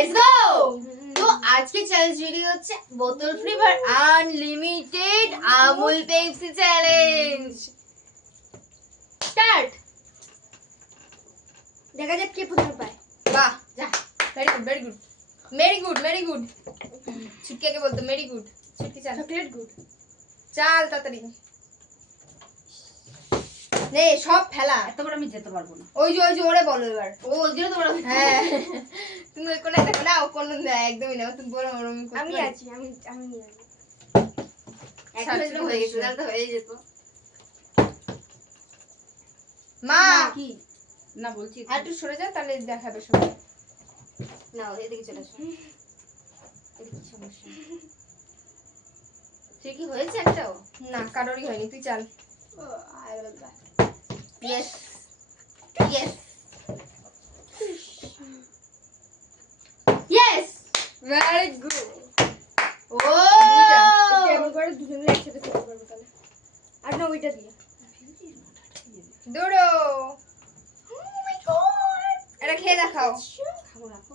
Let's go. তো আজকে challenge video হচ্ছে বোতল free but unlimited Amul Pepsi challenge. Start. দেখা যাক কে প্রথম পায়। বাহ, যা, very good very good very good very good. ছুটকিকে বলতো ভেরি গুড। ছুটকি চাল, চকলেট গুড। চাল তাড়াতাড়ি নে, সব ফেলা। এতবার আমি যেতে পারবো না। ওই যে ওরে বলো এবার। ও ওই জন্য তোমরা হ্যাঁ, তুমি ওই কোনে দেখো না, ও কোন একদমই না, তুমি বলো ওরম করতে আমি পারি। আছি, আমি নিয়ে যাবো। একটা হয়ে গেছে, না তো হয়ে যেত। মা কি না বলছি আর একটু সরে যাও, তাহলে দেখাবে সবাই। না এদিকে চলে আসো। এদিকে সমস্যা নেই। তুই কি হয়েছে একটাও? না, কারোরই হয়নি, তুই চাল। Yes yes yes, very good. ও দুইটা। কেমন করে দুজন মিলে একসাথে খেতে পারবো তাহলে। আর না ওইটা দিয়ে। দৌড়ো। এটা খেয়ে দেখাও। খাবো, রাখো।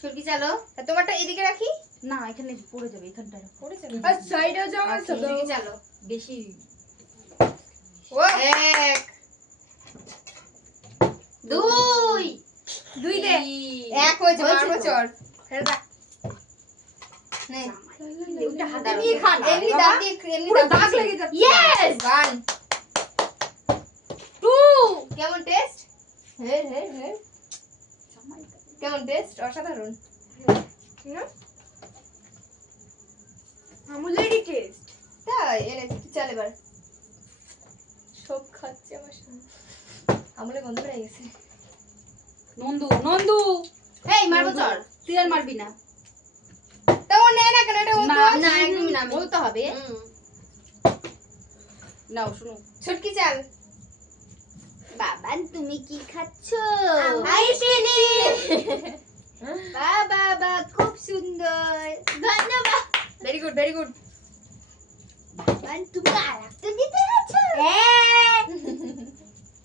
ছুটকি চালো। আর তোমারটা এদিকে রাখি। না এখানে পড়ে যাবে, এখানটা রাখো। পড়ে যাবে। আর সাইডে যাও আর আচ্ছা, এদিকে চালো বেশি। ও এক, দুই দুই দে। এক হয়েছে, মারবো চর। ফেলে রাখ। নে, ওটা হাতে নিয়ে খা না। এমনি দাগ দিয়ে, এমনি পুরো দাগ দাগ দিয়ে। লেগে যাচ্ছে। Yes 1 two. কেমন টেস্ট? হে হে হে, কেমন টেস্ট? অসাধারণ না আমুলেরই টেস্ট। তাই এনে তুই চাল এবার। সব খাচ্ছে আমার সামনে, আমলে গন্ধ বেড়ে গেছে। নন্দু নন্দু, এই মারবো চর। তুই আর মারবি না। তা ও নেয় না কেন? এটা ও না তো না একদমই না, বলতে হবে। নাও শুনো। ছুটকি চাল। বাবান তুমি কি খাচ্ছ? বাবা বাবা খুব সুন্দর। ধন্যবাদ। Very good very good. Baban তুমি আরেকটা দিতে যাচ্ছ? হ্যাঁ।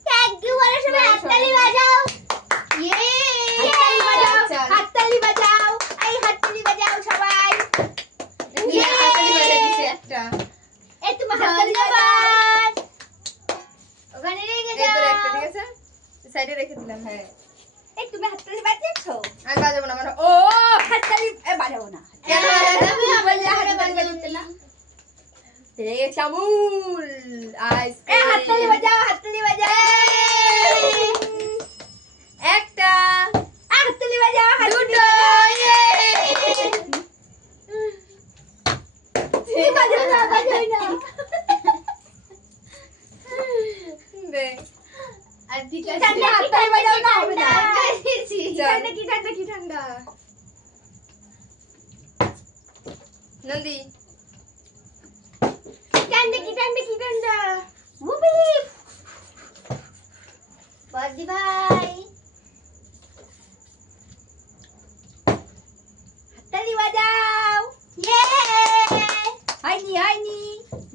থ্যাংক ইউ বলার সময় হাততালি বাজাও। ইয়ে, হাততালি বাজাও, চাল। হাততালি বাজাও, এই হাততালি বাজাও সবাই। হাততালি বাজিয়ে দিছে একটা। এই তোমার হাততালি ধন্যবাদ। ওখানে রেখে এই তোর দাও। একটা, ঠিক আছে? সাইডে রেখে দিলাম। হ্যাঁ, এই তুমি হাততালি বাজিয়েছো? আমি বাজাবো না, মানে ও হাততালি বাজাবো না। কেন তুমি বললে হাততালি হাততালি বাজাও বাজাতে না। পেয়ে গেছি আমুল আইসক্রিম। এই হাততালি বাজাও, হাততালি বাজাও। একটা, হাততালি বাজাও, হাততালি দুটো, বাজাও না, বাজাও না। দে। আর ঠিক কি ঠান্ডা, হাততালি বাজাও না, হবে না। আছে। ঠান্ডা কি ঠান্ডা কি ঠান্ডা। নন্দী, ঠান্ডা কি ঠান্ডা কি ঠান্ডা। উবি। বাদি ভাই। হাততালি বাজাও। ইয়ে। হয়নি হয়নি।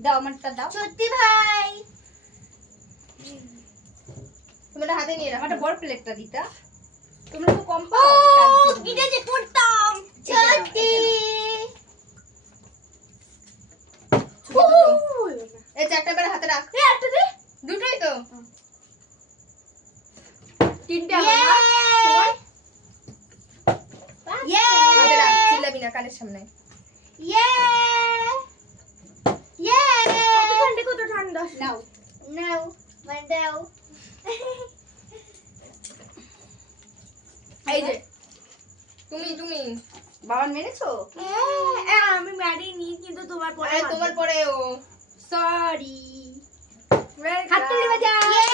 দাও আমারটা দাও। সত্যি ভাই। তুমি এটা হাতে নিয়ে রাখো। আমারটা বড় প্লেটটা দিতা। তোমরা তো কম ও পাও। তার জন্য। এটা যে করতাম। সত্যি। ছোট দুটো। এই চারটা বেলা হাতে রাখ। এই একটা দে। দুটোই তো। তিনটে আমার না? তোমার? ইয়ে। হাতে রাখ, চিল্লাবি না কানের সামনে। ইয়ে। ইয়ে। কত ঠান্ডা। নাও। নাও। মানে দাও। এই যে তুমি তুমি বাবা মেরেছো? আমি মারিনি কিন্তু তোমার পরে আরে তোমার পরে ও। সরি। হাততালি বাজাও। ইয়ে।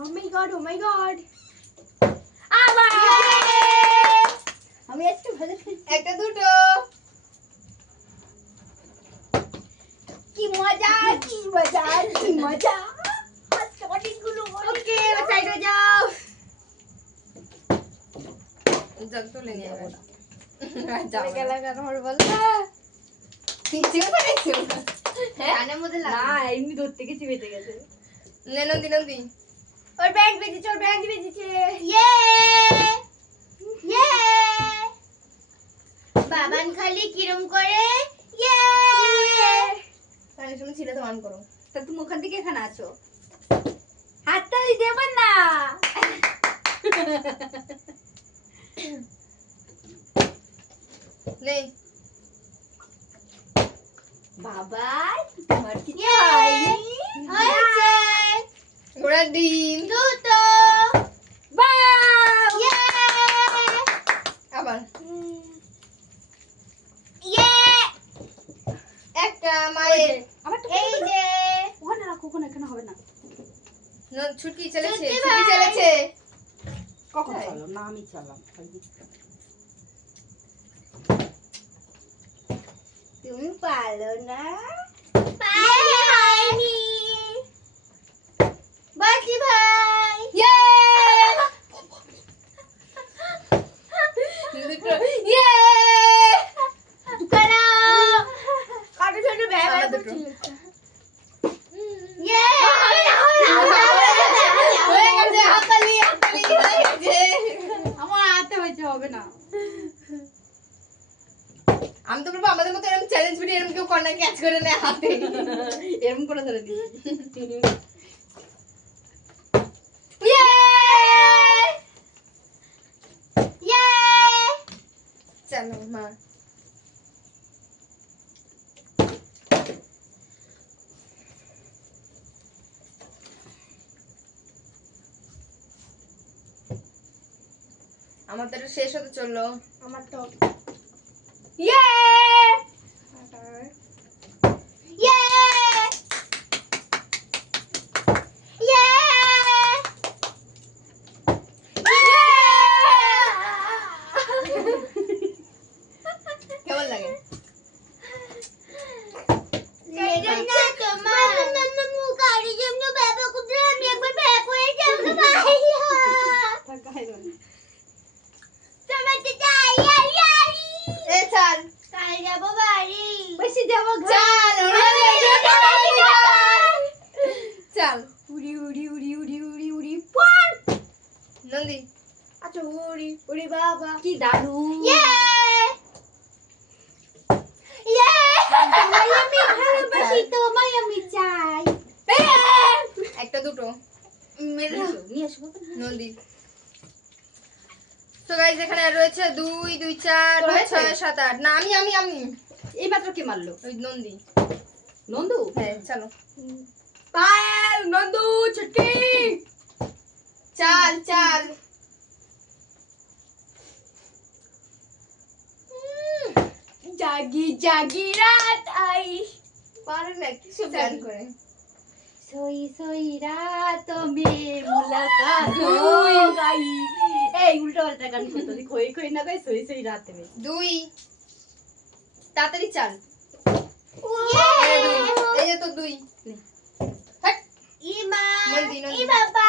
Oh my god, oh my god. আবার আমি আজকে ভালো খেলছি। একটা দুটো। কি মজা কি মজা কি মজা। আজকে অনেকগুলো ওকে, এবার সাইডে যাও। জগ তুলে নিয়ে যাবে। যাও গেলা কেন আমার বল। কিছু করেছো? হ্যাঁ, কানের মধ্যে না লাগা। এমনি ধরতে গেছি বেঁচে গেছে। নে নন্দী নন্দী। ওর ব্যান্ড বেজেছে, ওর ব্যান্ড বেজেছে। ইয়ে ইয়ে বাবান খালি কিরম করে ইয়ে তাহলে তুমি ছিলে তো অন করো। তা তুমি ওখান থেকে এখানে আছো। হাততালি দেবেন না। নেই বাবা তোমার কি হয়েছে ঘোড়ার ডিম দুটো বাউ! ইয়ে আবার ইয়ে একটা মায়ের আমার তো এই যে ওখানে রাখো, ওখানে এখানে হবে না। ছুটকি চলেছে ছুটকি ছুটকি ভাই। চলেছে কখন তাই? চালাম না আমি চালাম। তুমি পারো না। হয়নি বাকি ভাই ইয়ে দুটো ইয়ে করো কারোর জন্য ভ্যা ভ্যা আমার দুটো। করছিল। ইয়ে হয়ে গেছে হাততালি হাততালি হয়ে গেছে। আমার হাতে হয়েছে, হবে না। আমি তো বলবো আমাদের মতো এরকম চ্যালেঞ্জ ভিডিও এরকম কেউ কর্নার ক্যাচ করে নেয় হাতে এরকম করে ধরে দিচ্ছি। ইয়ে ইয়ে চলো মা আমার তো এটা শেষ হতে চললো। আমার তো ইয়ে ইয়ে ইয়ে কেমন লাগে এ চাল বেশি যাবো চাল চাল উড়ি উড়ি উড়ি উড়ি উড়ি উড়ি। নন্দী আচ্ছা উড়ি উড়ি বাবা। কি দারুণ। ভালোবাসি তোমায় আমি চাই। একটা দুটো মেরে দাও। নিয়ে আসবো। নন্দী তো গাইস এখানে আর রয়েছে 2 2 4 5 হয়েছে? 6 7 8 না আমি এই মাত্র কে মারলো? ওই নন্দী নন্দু। হ্যাঁ চলো পায়েল নন্দু ছুটি। চাল চাল জাগি জাগি রাত আই। পারে না কিছু প্ল্যান করে सोई सोई रात में मुलाकात हो गई। এই উল্টো পাল্টা গান করতে খই খই না গাই সোই সোই রাত में। 2 তাড়াতাড়ি চাল এই যে তো 2 ইমা নন্দী নন্দী বাবা